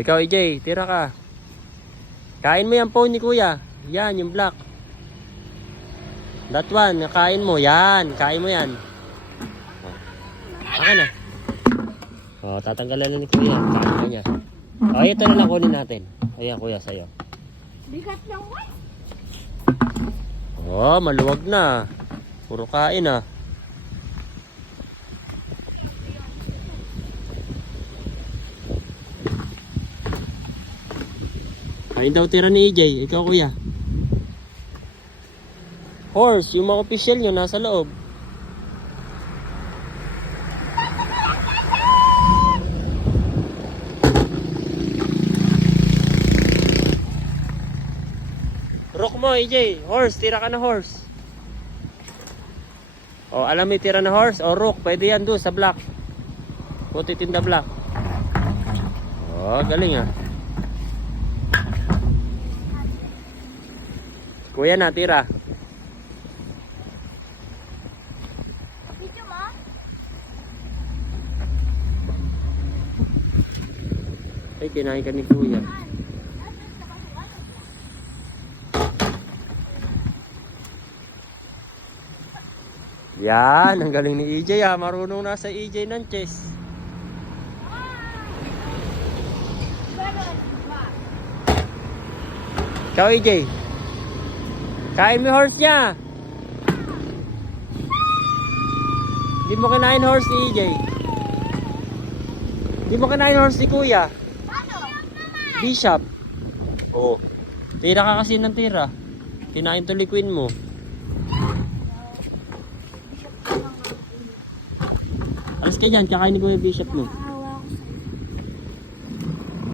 ikaw EJ, tira ka. Kain mo yung phone ni kuya. Yan, yung black. That one, kain mo. Yan, kain mo yan. Akin na. Tatanggalan na ni kuya. Kain mo niya. Ito na lang kunin natin. Ayan kuya, sa'yo. Bigat lang mo. Maluwag na. Puro kain ah. Kain daw tira ni EJ. Ikaw kuya. Horse, yung mga official nyo nasa loob. Rock mo EJ. Horse, tira ka na horse. Alam mo tira na horse? Rook, pwede yan doon sa black. Puti tinda black. Galing ah. Kuya na, tira. Video mo? Ay, kinain ka ni kuya. Yan, ang galing ni EJ ah. Marunong na sa EJ ng chess. Ikaw EJ. Kain mo horse niya. Di mo kinain horse ni EJ. Di mo kinain horse ni kuya. Bishop. Tira ka kasi ng tira. Kinain to liquid mo. Alas ka dyan, kakain ni kuya Bishop mo.